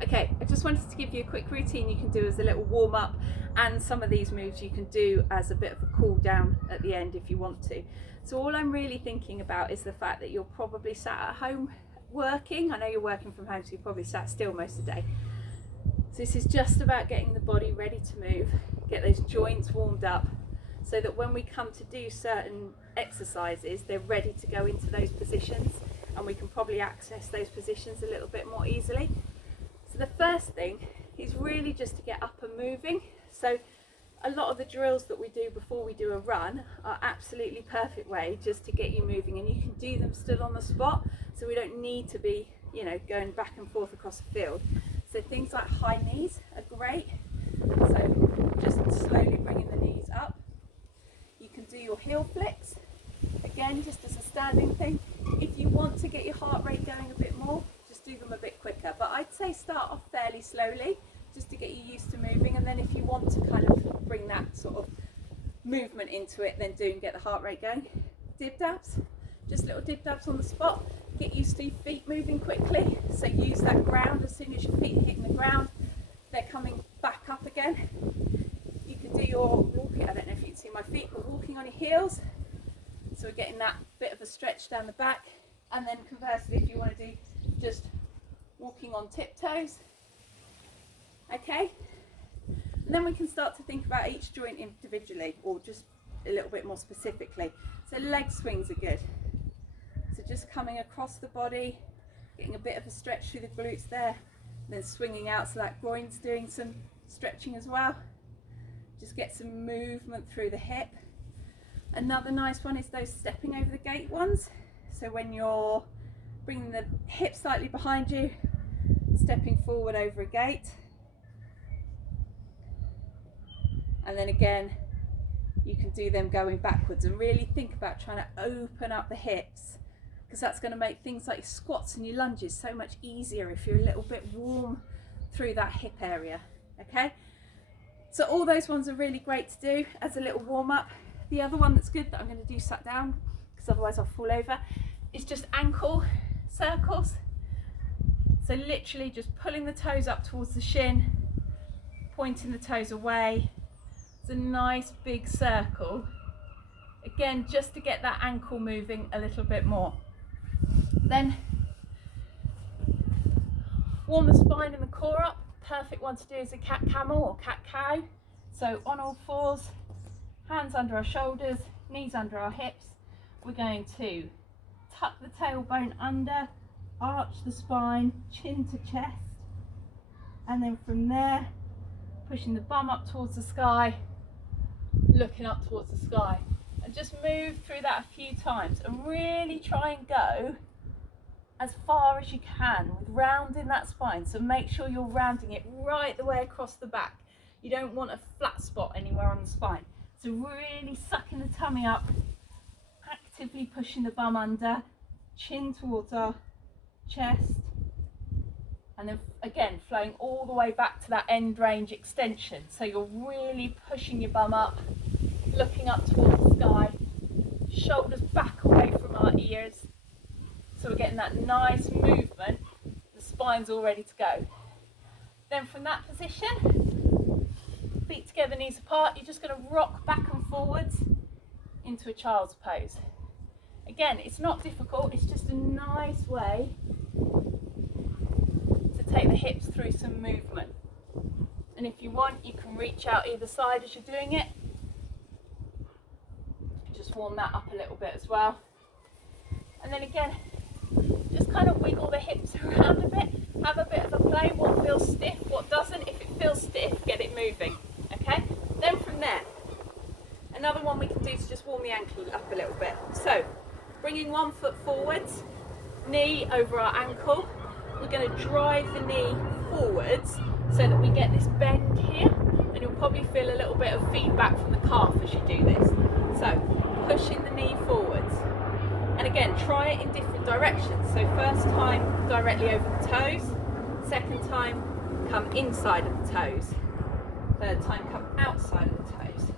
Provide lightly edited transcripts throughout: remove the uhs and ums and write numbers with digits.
Okay, I just wanted to give you a quick routine you can do as a little warm up, and some of these moves you can do as a bit of a cool down at the end if you want to. So all I'm really thinking about is the fact that you're probably sat at home working. I know you're working from home, so you're probably sat still most of the day. So this is just about getting the body ready to move, get those joints warmed up, so that when we come to do certain exercises, they're ready to go into those positions, and we can probably access those positions a little bit more easily. So the first thing is really just to get up and moving. So a lot of the drills that we do before we do a run are absolutely perfect way just to get you moving, and you can do them still on the spot, so we don't need to be, you know, going back and forth across the field. So things like high knees are great. So just slowly bringing the knees up. You can do your heel flicks, again just as a standing thing. If you want to get your heart rate going a bit more, just do them a bit quicker, but I'd say start off fairly slowly just to get you used to moving, and then if you want to kind of bring that sort of movement into it, then do and get the heart rate going. Dib dabs, just little dib dabs on the spot. Get used to your feet moving quickly, so use that ground. As soon as your feet are hitting the ground, they're coming back up again. You can do your walking, I don't know if you can see my feet, but walking on your heels, so we're getting that bit of a stretch down the back. And then conversely, if you want to do just walking on tiptoes, okay, and then we can start to think about each joint individually, or just a little bit more specifically. So leg swings are good, so just coming across the body, getting a bit of a stretch through the glutes there, and then swinging out so that groin's doing some stretching as well. Just get some movement through the hip. Another nice one is those stepping over the gate ones. So when you're bringing the hip slightly behind you, stepping forward over a gate, and then again you can do them going backwards, and really think about trying to open up the hips, because that's going to make things like your squats and your lunges so much easier if you're a little bit warm through that hip area. Okay, so all those ones are really great to do as a little warm up. The other one that's good that I'm going to do sat down, because otherwise I'll fall over, is just ankle circles. So literally just pulling the toes up towards the shin, pointing the toes away. It's a nice big circle. Again, just to get that ankle moving a little bit more. Then warm the spine and the core up. Perfect one to do is a cat camel or cat cow. So on all fours, hands under our shoulders, knees under our hips. We're going to tuck the tailbone under, arch the spine, chin to chest, and then from there pushing the bum up towards the sky, looking up towards the sky, and just move through that a few times, and really try and go as far as you can with rounding that spine. So make sure you're rounding it right the way across the back. You don't want a flat spot anywhere on the spine. So really sucking the tummy up, actively pushing the bum under, chin towards our chest, and then again flowing all the way back to that end range extension. So you're really pushing your bum up, looking up towards the sky, shoulders back away from our ears. So we're getting that nice movement, the spine's all ready to go. Then from that position, feet together, knees apart, you're just going to rock back and forwards into a child's pose. Again, it's not difficult, it's just a nice way to take the hips through some movement. And if you want, you can reach out either side as you're doing it. Just warm that up a little bit as well. And then again, just kind of wiggle the hips around a bit, have a bit of a play, what feels stiff, what doesn't. If it feels stiff, get it moving, okay? Then from there, another one we can do to just warm the ankle up a little bit. So, bringing one foot forwards, knee over our ankle, we're going to drive the knee forwards so that we get this bend here, and you'll probably feel a little bit of feedback from the calf as you do this. So, pushing the knee forwards. And again, try it in different directions. So first time directly over the toes, second time come inside of the toes, third time come outside of the toes.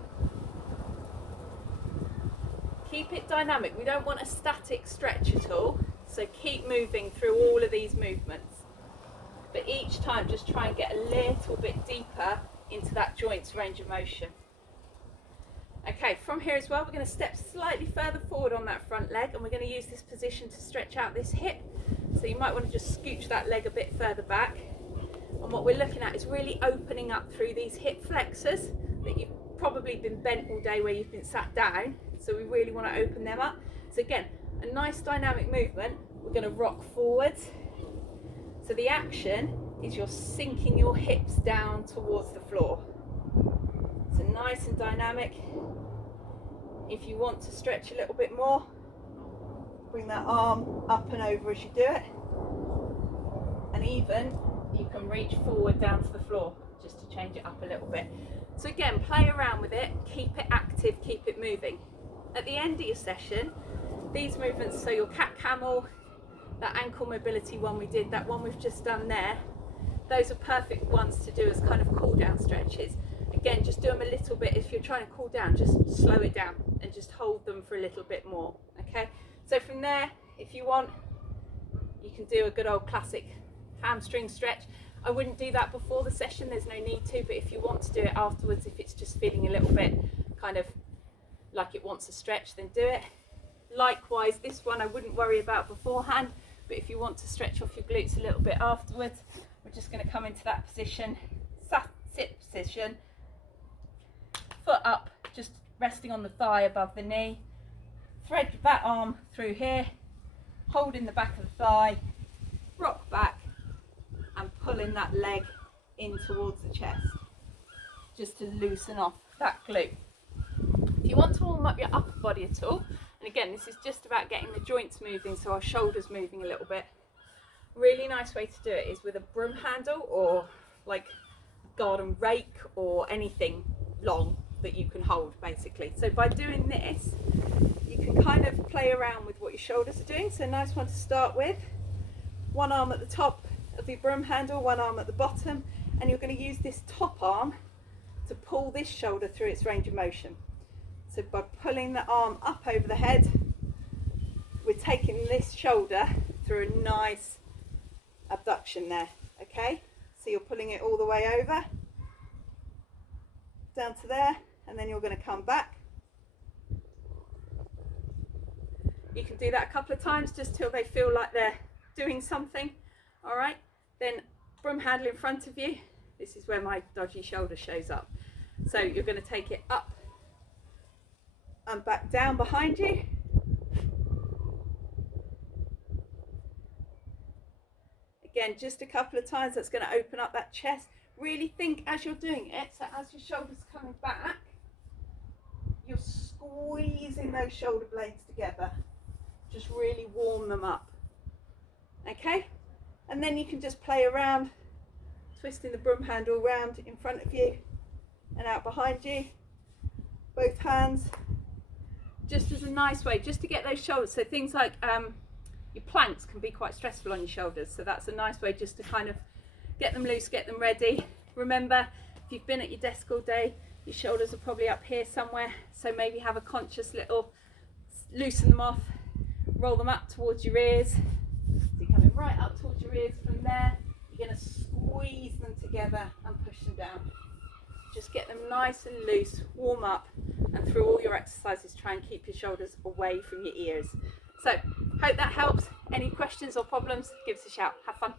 Keep it dynamic. We don't want a static stretch at all, so keep moving through all of these movements. but each time just try and get a little bit deeper into that joint's range of motion. Okay, from here as well, we're going to step slightly further forward on that front leg, and we're going to use this position to stretch out this hip. So you might want to just scooch that leg a bit further back. And what we're looking at is really opening up through these hip flexors that you've probably been bent all day where you've been sat down. So we really want to open them up. So again, a nice dynamic movement. We're going to rock forwards. So the action is you're sinking your hips down towards the floor. So nice and dynamic. If you want to stretch a little bit more, bring that arm up and over as you do it. And even you can reach forward down to the floor just to change it up a little bit. So again, play around with it, keep it active, keep it moving. At the end of your session, these movements, so your cat camel, that ankle mobility one we did, that one we've just done there, those are perfect ones to do as kind of cool down stretches. Again, just do them a little bit. If you're trying to cool down, just slow it down and just hold them for a little bit more. Okay, so from there, if you want, you can do a good old classic hamstring stretch. I wouldn't do that before the session, there's no need to, but if you want to do it afterwards, if it's just feeling a little bit kind of like it wants a stretch, then do it. Likewise, this one I wouldn't worry about beforehand, but if you want to stretch off your glutes a little bit afterwards, we're just going to come into that position, sit position, foot up, just resting on the thigh above the knee, thread that arm through here, holding the back of the thigh, rock back and pulling that leg in towards the chest, just to loosen off that glute. If you want to warm up your upper body at all, and again, this is just about getting the joints moving, so our shoulders moving a little bit. Really nice way to do it is with a broom handle or like a garden rake or anything long that you can hold, basically. So by doing this, you can kind of play around with what your shoulders are doing. So a nice one to start with. One arm at the top of the broom handle, one arm at the bottom, and you're going to use this top arm to pull this shoulder through its range of motion. So by pulling the arm up over the head, we're taking this shoulder through a nice abduction there, okay? So you're pulling it all the way over, down to there, and then you're going to come back. You can do that a couple of times just till they feel like they're doing something, all right? Then broom handle in front of you. This is where my dodgy shoulder shows up. So you're going to take it up and back down behind you. Again, just a couple of times. That's going to open up that chest. Really think as you're doing it, so as your shoulders coming back, you're squeezing those shoulder blades together. Just really warm them up. Okay? And then you can just play around, twisting the broom handle around in front of you and out behind you. Both hands. Just as a nice way, just to get those shoulders. So things like your planks can be quite stressful on your shoulders. So that's a nice way just to kind of get them loose, get them ready. Remember, if you've been at your desk all day, your shoulders are probably up here somewhere. So maybe have a conscious little, loosen them off, roll them up towards your ears. So you're coming right up towards your ears. From there, you're going to squeeze them together and push them down. Just get them nice and loose, warm up, and through all your exercises, try and keep your shoulders away from your ears. So, hope that helps. Any questions or problems, give us a shout. Have fun.